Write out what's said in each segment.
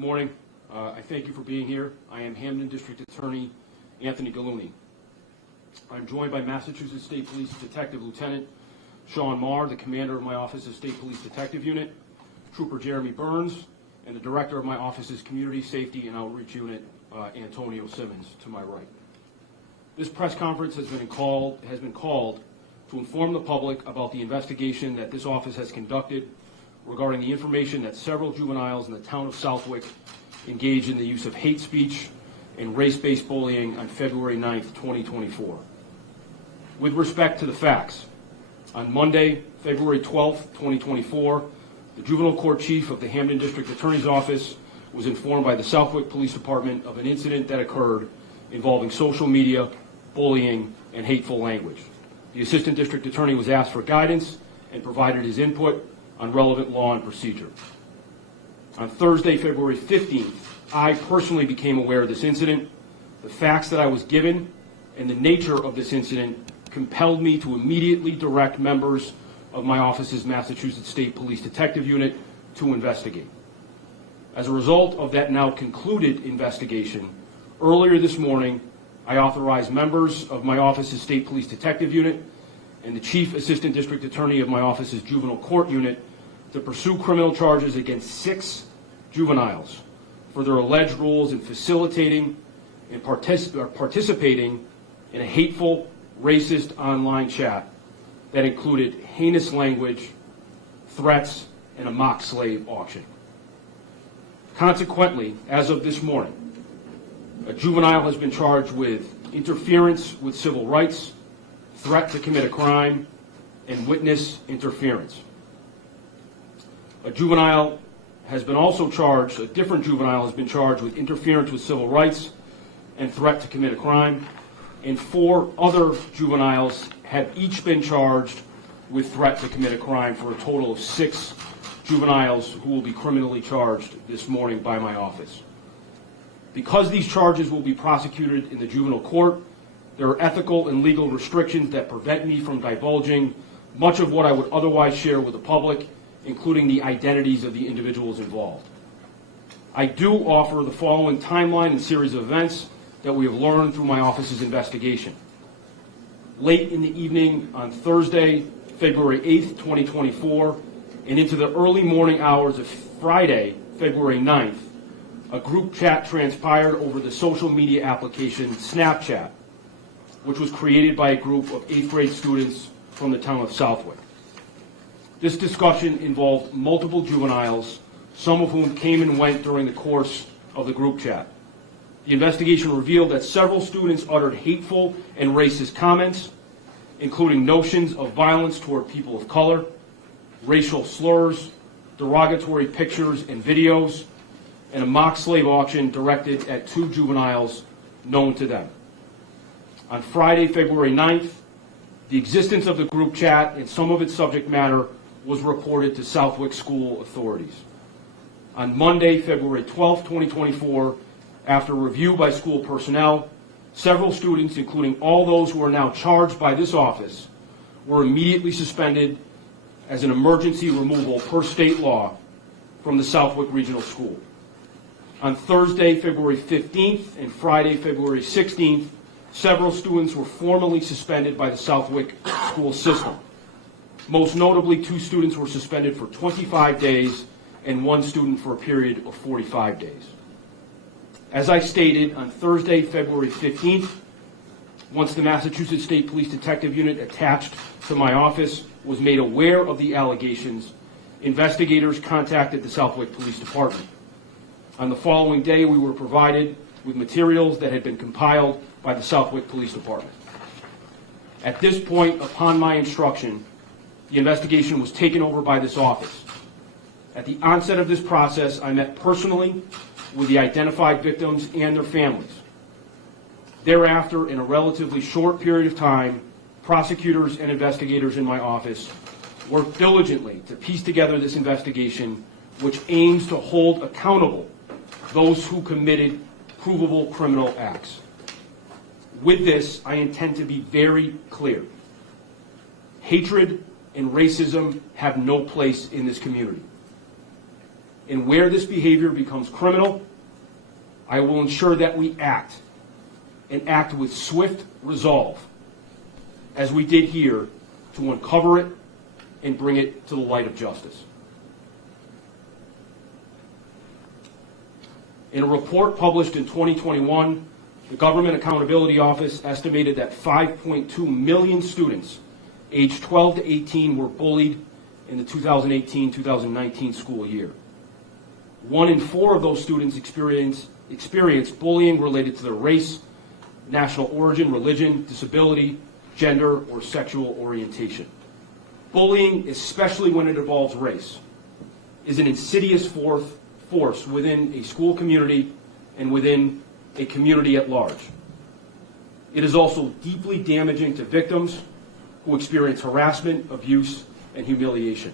Morning. I thank you for being here. I am Hampden District Attorney Anthony Gulluni. I'm joined by Massachusetts State Police Detective Lieutenant Sean Marr, the commander of my office's State Police Detective Unit, Trooper Jeremy Burns, and the director of my office's Community Safety and Outreach Unit, Antonio Simmons, to my right. This press conference has been called to inform the public about the investigation that this office has conducted regarding the information that several juveniles in the town of Southwick engaged in the use of hate speech and race-based bullying on February 9th, 2024. With respect to the facts, on Monday, February 12th, 2024, the juvenile court chief of the Hampden District Attorney's Office was informed by the Southwick Police Department of an incident that occurred involving social media, bullying, and hateful language. The Assistant District Attorney was asked for guidance and provided his input on relevant law and procedure. On Thursday, February 15th, I personally became aware of this incident. The facts that I was given and the nature of this incident compelled me to immediately direct members of my office's Massachusetts State Police Detective Unit to investigate. As a result of that now concluded investigation, earlier this morning, I authorized members of my office's State Police Detective Unit and the Chief Assistant District Attorney of my office's Juvenile Court Unit to pursue criminal charges against 6 juveniles for their alleged roles in facilitating and participating in a hateful, racist online chat that included heinous language, threats, and a mock slave auction. Consequently, as of this morning, a juvenile has been charged with interference with civil rights, threat to commit a crime, and witness interference. A different juvenile has been charged with interference with civil rights and threat to commit a crime, and 4 other juveniles have each been charged with threat to commit a crime, for a total of 6 juveniles who will be criminally charged this morning by my office. Because these charges will be prosecuted in the juvenile court, there are ethical and legal restrictions that prevent me from divulging much of what I would otherwise share with the public, including the identities of the individuals involved. I do offer the following timeline and series of events that we have learned through my office's investigation. Late in the evening on Thursday, February 8th, 2024, and into the early morning hours of Friday, February 9th, a group chat transpired over the social media application Snapchat, which was created by a group of 8th grade students from the town of Southwick. This discussion involved multiple juveniles, some of whom came and went during the course of the group chat. The investigation revealed that several students uttered hateful and racist comments, including notions of violence toward people of color, racial slurs, derogatory pictures and videos, and a mock slave auction directed at 2 juveniles known to them. On Friday, February 9th, the existence of the group chat and some of its subject matter was reported to Southwick school authorities. On Monday, February 12th, 2024, after review by school personnel, several students, including all those who are now charged by this office, were immediately suspended as an emergency removal per state law from the Southwick Regional School. On Thursday, February 15th and Friday, February 16th, several students were formally suspended by the Southwick school system. Most notably, 2 students were suspended for 25 days and 1 student for a period of 45 days. As I stated, on Thursday, February 15th, once the Massachusetts State Police Detective Unit attached to my office was made aware of the allegations, investigators contacted the Southwick Police Department. On the following day, we were provided with materials that had been compiled by the Southwick Police Department. At this point, upon my instruction, the investigation was taken over by this office. At the onset of this process, I met personally with the identified victims and their families. Thereafter, in a relatively short period of time, prosecutors and investigators in my office worked diligently to piece together this investigation, which aims to hold accountable those who committed provable criminal acts. With this, I intend to be very clear. Hatred and racism have no place in this community. and where this behavior becomes criminal, I will ensure that we act, and act with swift resolve, as we did here, to uncover it and bring it to the light of justice. In a report published in 2021, the Government Accountability Office estimated that 5.2 million students aged 12 to 18 were bullied in the 2018-2019 school year. 1 in 4 of those students experienced bullying related to their race, national origin, religion, disability, gender, or sexual orientation. Bullying, especially when it involves race, is an insidious force within a school community and within a community at large. It is also deeply damaging to victims who experience harassment, abuse, and humiliation.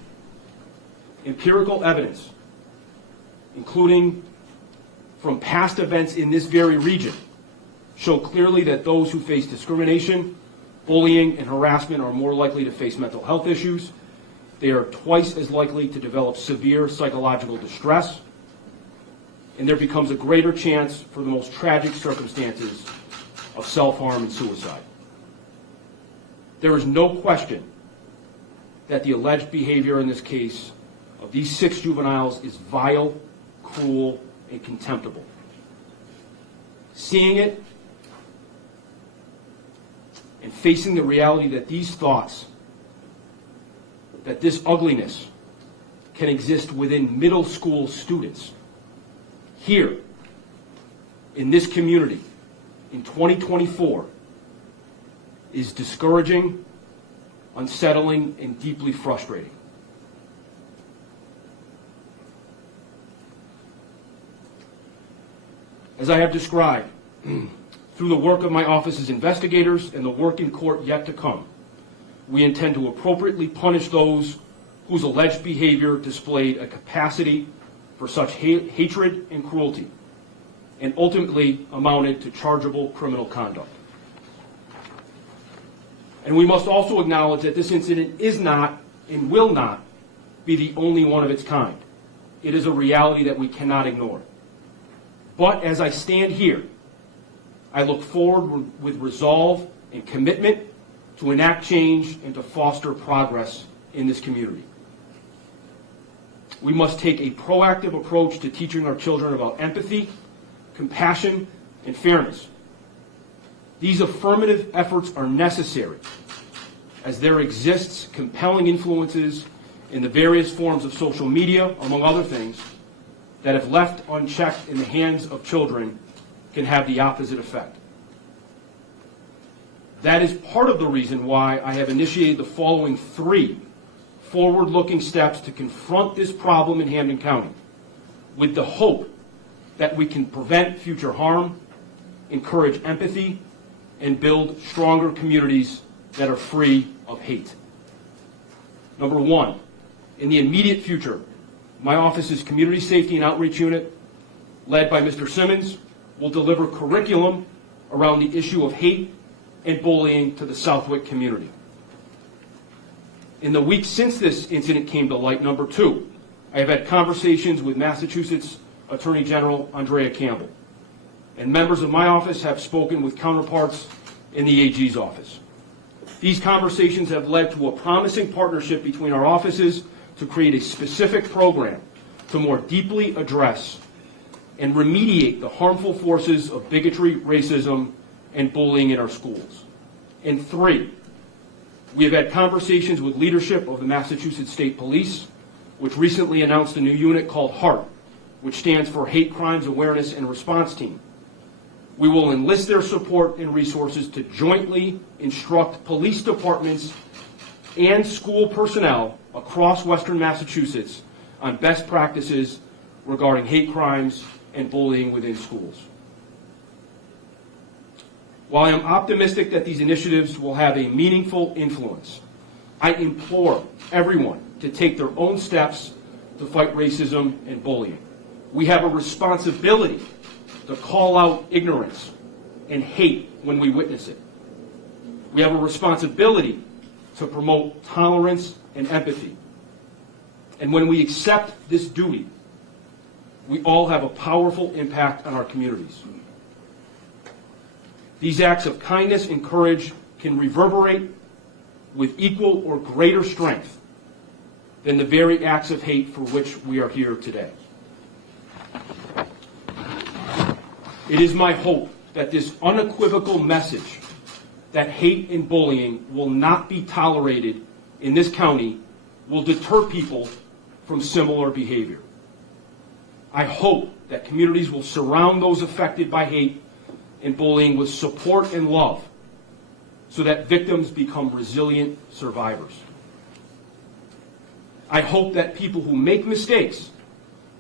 Empirical evidence, including from past events in this very region, show clearly that those who face discrimination, bullying, and harassment are more likely to face mental health issues. They are twice as likely to develop severe psychological distress, and there becomes a greater chance for the most tragic circumstances of self-harm and suicide. There is no question that the alleged behavior in this case of these 6 juveniles is vile, cruel, and contemptible. Seeing it and facing the reality that these thoughts, that this ugliness can exist within middle school students here in this community in 2024 is discouraging, unsettling, and deeply frustrating. As I have described, through the work of my office's investigators and the work in court yet to come, we intend to appropriately punish those whose alleged behavior displayed a capacity for such hatred and cruelty, and ultimately amounted to chargeable criminal conduct. And we must also acknowledge that this incident is not and will not be the only one of its kind. It is a reality that we cannot ignore. But as I stand here, I look forward with resolve and commitment to enact change and to foster progress in this community. We must take a proactive approach to teaching our children about empathy, compassion, and fairness. These affirmative efforts are necessary, as there exists compelling influences in the various forms of social media, among other things, that if left unchecked in the hands of children can have the opposite effect. That is part of the reason why I have initiated the following 3 forward-looking steps to confront this problem in Hampden County, with the hope that we can prevent future harm, encourage empathy, and build stronger communities that are free of hate. Number 1, in the immediate future, my office's Community Safety and Outreach Unit, led by Mr. Simmons, will deliver curriculum around the issue of hate and bullying to the Southwick community. In the weeks since this incident came to light, number 2, I have had conversations with Massachusetts Attorney General Andrea Campbell, and members of my office have spoken with counterparts in the AG's office. These conversations have led to a promising partnership between our offices to create a specific program to more deeply address and remediate the harmful forces of bigotry, racism, and bullying in our schools. And 3, we have had conversations with leadership of the Massachusetts State Police, which recently announced a new unit called HEART, which stands for Hate Crimes Awareness and Response Team. We will enlist their support and resources to jointly instruct police departments and school personnel across Western Massachusetts on best practices regarding hate crimes and bullying within schools. While I am optimistic that these initiatives will have a meaningful influence, I implore everyone to take their own steps to fight racism and bullying. We have a responsibility to call out ignorance and hate when we witness it. We have a responsibility to promote tolerance and empathy. And when we accept this duty, we all have a powerful impact on our communities. These acts of kindness and courage can reverberate with equal or greater strength than the very acts of hate for which we are here today. It is my hope that this unequivocal message that hate and bullying will not be tolerated in this county will deter people from similar behavior. I hope that communities will surround those affected by hate and bullying with support and love so that victims become resilient survivors. I hope that people who make mistakes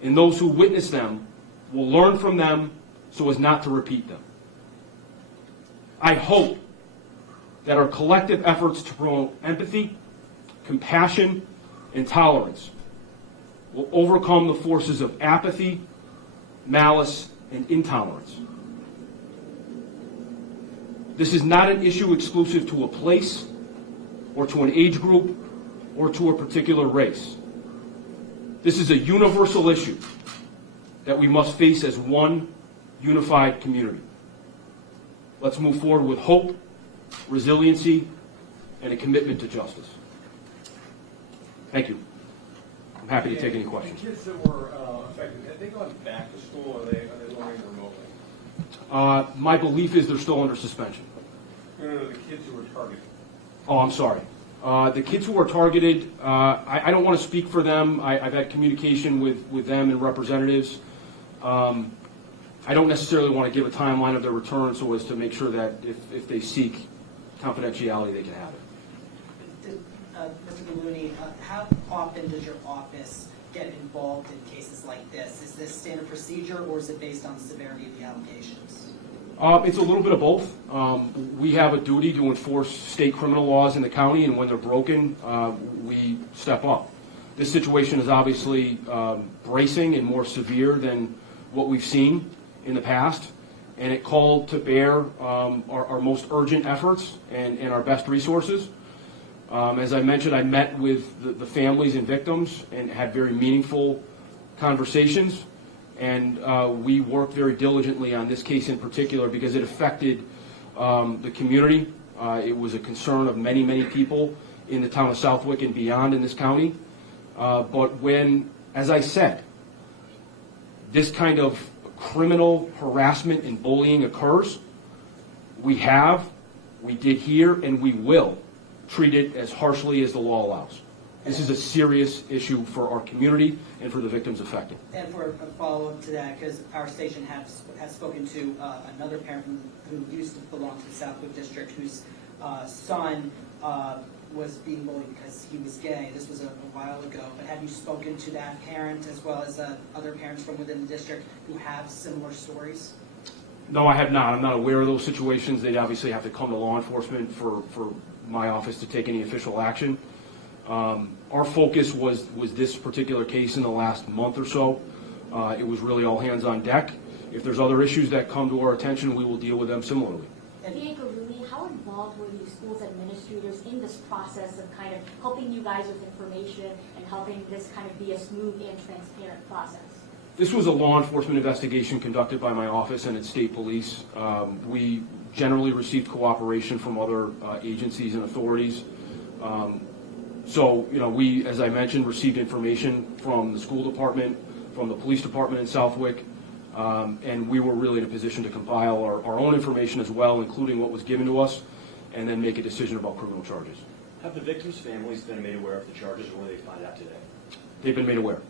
and those who witness them will learn from them so as not to repeat them. I hope that our collective efforts to promote empathy, compassion, and tolerance will overcome the forces of apathy, malice, and intolerance. This is not an issue exclusive to a place or to an age group or to a particular race. This is a universal issue that we must face as one unified community. Let's move forward with hope, resiliency, and a commitment to justice. Thank you. I'm happy to take any questions. The kids that were affected, have they gone back to school, or are they learning remotely? My belief is they're still under suspension. No, the kids who were targeted. Oh, I'm sorry. The kids who are targeted, I don't want to speak for them. I've had communication with them and representatives. I don't necessarily want to give a timeline of their return so as to make sure that if they seek confidentiality, they can have it. Mr. Gulluni, how often does your office get involved in cases like this? Is this standard procedure, or is it based on the severity of the allegations? It's a little bit of both. We have a duty to enforce state criminal laws in the county, and when they're broken, we step up. This situation is obviously bracing and more severe than what we've seen in the past, and it called to bear our most urgent efforts and our best resources. As I mentioned, I met with the families and victims and had very meaningful conversations, and we worked very diligently on this case in particular because it affected the community. It was a concern of many, many people in the town of Southwick and beyond in this county. But when, as I said, this kind of criminal harassment and bullying occurs, we did here, and we will treat it as harshly as the law allows. This is a serious issue for our community and for the victims affected. And for a follow-up to that, because our station has spoken to another parent who used to belong to the Southwick district, whose son was being bullied because he was gay. This was a while ago, but have you spoken to that parent as well as other parents from within the district who have similar stories? No, I have not. I'm not aware of those situations. They'd obviously have to come to law enforcement for my office to take any official action. Our focus was this particular case in the last month or so. It was really all hands on deck. If there's other issues that come to our attention, we will deal with them similarly. Gulluni, how involved were you schools administrators in this process of kind of helping you guys with information and helping this kind of be a smooth and transparent process? This was a law enforcement investigation conducted by my office and its state police. We generally received cooperation from other agencies and authorities. So, we, as I mentioned, received information from the school department, from the police department in Southwick, and we were really in a position to compile our own information as well, including what was given to us, and then make a decision about criminal charges. Have the victims' families been made aware of the charges, or will they find out today? They've been made aware.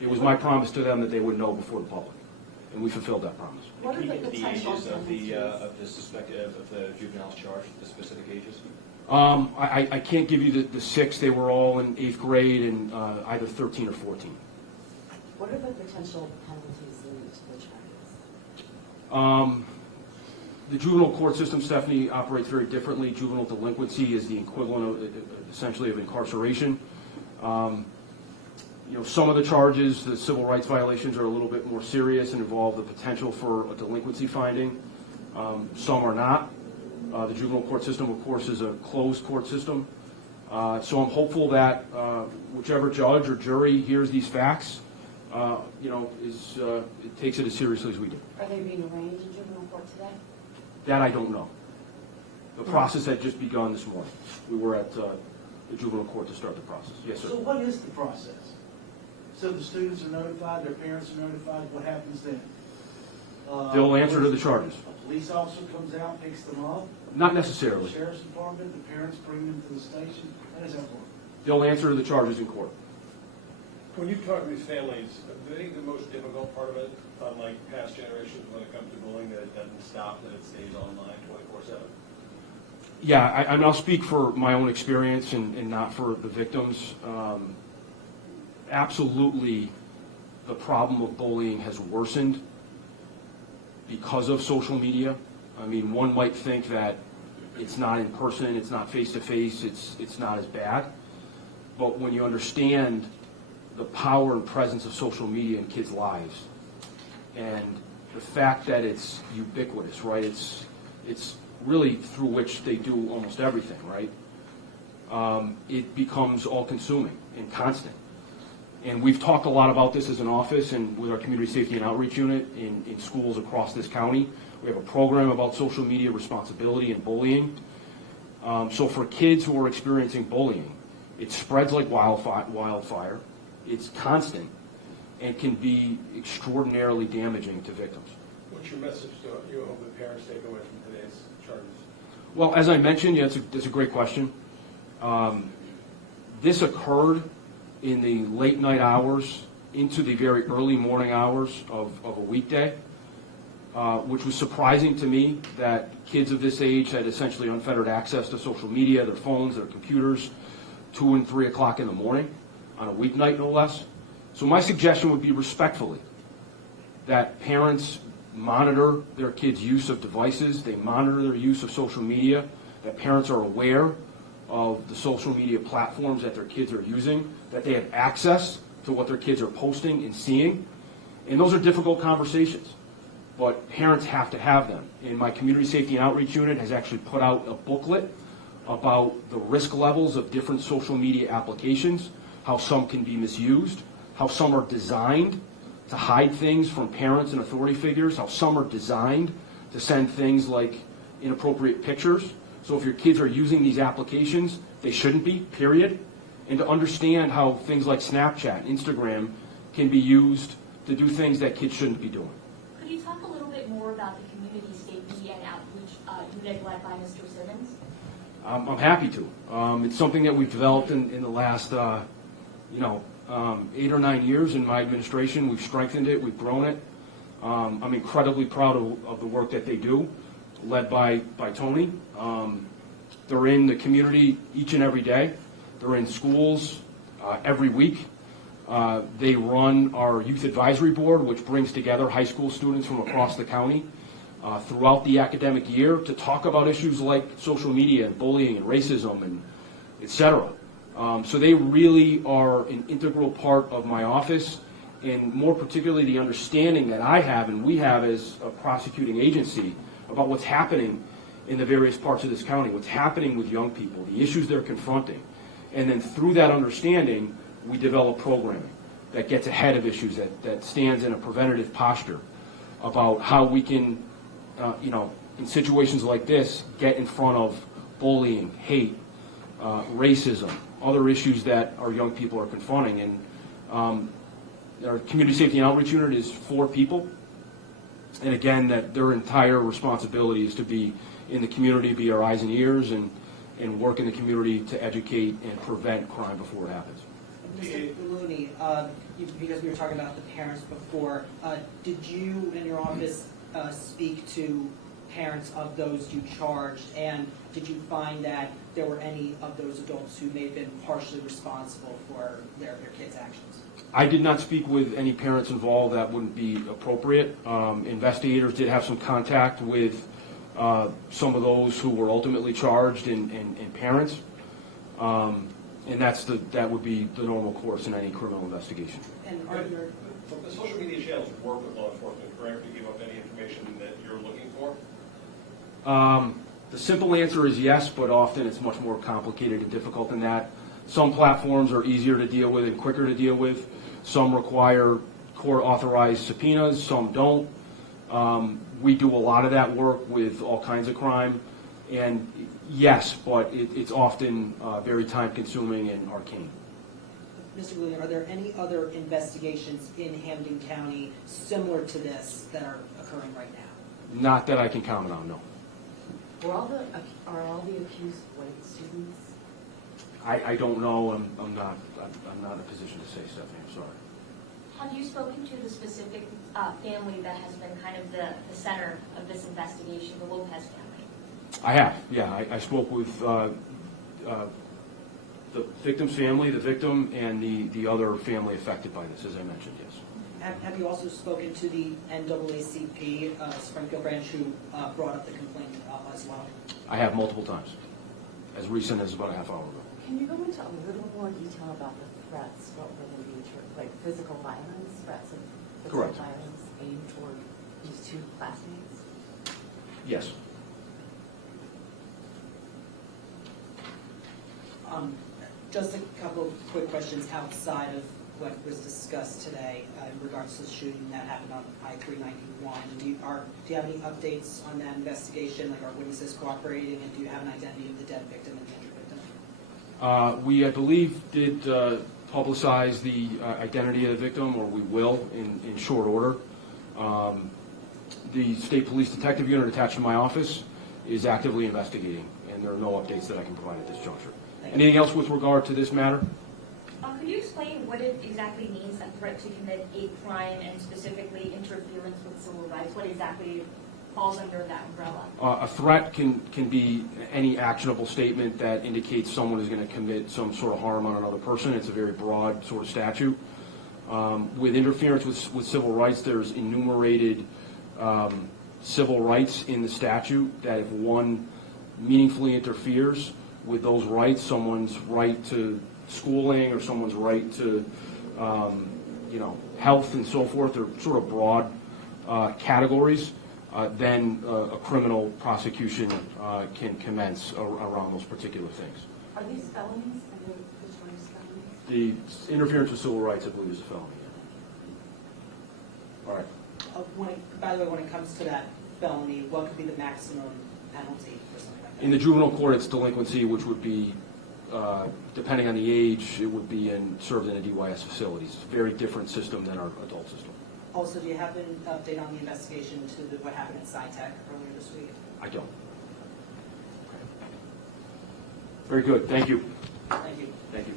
It was my promise to them that they would know before the public, and we fulfilled that promise. What are the Can you give potential the ages penalties? of the juveniles charged, the specific ages? I can't give you the six. They were all in 8th grade and either 13 or 14. What are the potential penalties linked to the charges? The juvenile court system, Stephanie, operates very differently. Juvenile delinquency is the equivalent of essentially of incarceration. Some of the charges, the civil rights violations, are a little bit more serious and involve the potential for a delinquency finding. Some are not. The juvenile court system, of course, is a closed court system. So I'm hopeful that whichever judge or jury hears these facts it takes it as seriously as we do. Are they being arraigned in juvenile court today? That I don't know. The process had just begun this morning. We were at the juvenile court to start the process. Yes, sir. So what is the process? So the students are notified, their parents are notified, what happens then? They'll answer to the charges. A police officer comes out, picks them up? Not The necessarily. sheriff's department, the parents bring them to the station? How does that work? They'll answer to the charges in court. When you talk to these families, do they think the most difficult part of it, unlike past generations when it comes to bullying, that it doesn't stop, that it stays online 24/7? Yeah, I'll speak for my own experience and not for the victims. Absolutely, the problem of bullying has worsened because of social media. I mean, one might think that it's not in person, it's not face-to-face, it's not as bad. But when you understand the power and presence of social media in kids' lives, and the fact that it's ubiquitous, right? It's really through which they do almost everything, right? It becomes all-consuming and constant. And we've talked a lot about this as an office and with our community safety and outreach unit in schools across this county. We have a program about social media responsibility and bullying. So for kids who are experiencing bullying, it spreads like wildfire. It's constant and can be extraordinarily damaging to victims. What's your message to you hope the parents take away from today's charges? Well, as I mentioned, yeah, it's a great question. This occurred in the late night hours into the very early morning hours of a weekday, which was surprising to me that kids of this age had essentially unfettered access to social media, their phones, their computers, 2 and 3 o'clock in the morning on a weeknight, no less. So my suggestion would be respectfully that parents monitor their kids' use of devices, they monitor their use of social media, that parents are aware of the social media platforms that their kids are using, that they have access to what their kids are posting and seeing. And those are difficult conversations, but parents have to have them. And my community safety and outreach unit has actually put out a booklet about the risk levels of different social media applications, how some can be misused, how some are designed to hide things from parents and authority figures, how some are designed to send things like inappropriate pictures. So if your kids are using these applications, they shouldn't be, period. And to understand how things like Snapchat, Instagram can be used to do things that kids shouldn't be doing. Could you talk a little bit more about the community safety and outreach unit led by Mr. Simmons? I'm happy to. It's something that we've developed in the last, 8 or 9 years in my administration. We've strengthened it, we've grown it. I'm incredibly proud of the work that they do, led by Tony. They're in the community each and every day. They're in schools every week. They run our youth advisory board, which brings together high school students from across the county throughout the academic year to talk about issues like social media and bullying and racism and et cetera. So they really are an integral part of my office, and more particularly the understanding that I have and we have as a prosecuting agency about what's happening in the various parts of this county, what's happening with young people, the issues they're confronting. And then through that understanding, we develop programming that gets ahead of issues, that stands in a preventative posture about how we can, in situations like this, get in front of bullying, hate, racism, other issues that our young people are confronting. And our community safety and outreach unit is 4 people. And again, that their entire responsibility is to be in the community, be our eyes and ears, and work in the community to educate and prevent crime before it happens. Mr. Gulluni, because we were talking about the parents before, did you in your office speak to parents of those you charged, and did you find that there were any of those adults who may have been partially responsible for their kids' actions? I did not speak with any parents involved. That wouldn't be appropriate. Investigators did have some contact with some of those who were ultimately charged and parents. And that would be the normal course in any criminal investigation. And are there... The social media channels work with law enforcement, correct, to give up any information that you're looking for? The simple answer is yes, but often it's much more complicated and difficult than that. Some platforms are easier to deal with and quicker to deal with. Some require court-authorized subpoenas, some don't. We do a lot of that work with all kinds of crime, and yes, but it's often very time-consuming and arcane. Mr. Gulluni, are there any other investigations in Hampden County similar to this that are occurring right now? Not that I can comment on, no. Are all the accused white students? I don't know. I'm not in a position to say, Stephanie. I'm sorry. Have you spoken to the specific family that has been kind of the center of this investigation, the Lopez family? I have, yeah. I spoke with the victim's family, the victim, and the other family affected by this, as I mentioned, yes. Have you also spoken to the NAACP, Springfield branch, who brought up the complaint as well? I have multiple times, as recent as about a half hour ago. Can you go into a little more detail about the threats? What were the nature, like physical violence, threats of physical Correct. violence aimed toward these two classmates? Yes. Just a couple of quick questions outside of what was discussed today in regards to the shooting that happened on I-391. Do you have any updates on that investigation? Like, are witnesses cooperating, and do you have an identity of the dead victim and the injured victim? We, I believe, did publicize the identity of the victim, or we will, in short order. The State Police Detective Unit attached to my office is actively investigating, and there are no updates that I can provide at this juncture. Anything else with regard to this matter? Could you explain what it exactly means, a threat to commit a crime, and specifically interference with civil rights? What exactly falls under that umbrella? A threat can be any actionable statement that indicates someone is going to commit some sort of harm on another person. It's a very broad sort of statute. With interference with civil rights, there's enumerated civil rights in the statute that if one meaningfully interferes with those rights, someone's right to schooling or someone's right to health and so forth, they're sort of broad categories, then a criminal prosecution can commence around those particular things. Are these felonies? Are they notorious felonies? The interference with civil rights, I believe, is a felony. All right. By the way, when it comes to that felony, what could be the maximum penalty for something like that? In the juvenile court, it's delinquency, which would be, depending on the age, it would be served in a DYS facility. It's a very different system than our adult system. Also, do you have an update on the investigation to what happened at SciTech earlier this week? I don't. Very good. Thank you. Thank you. Thank you.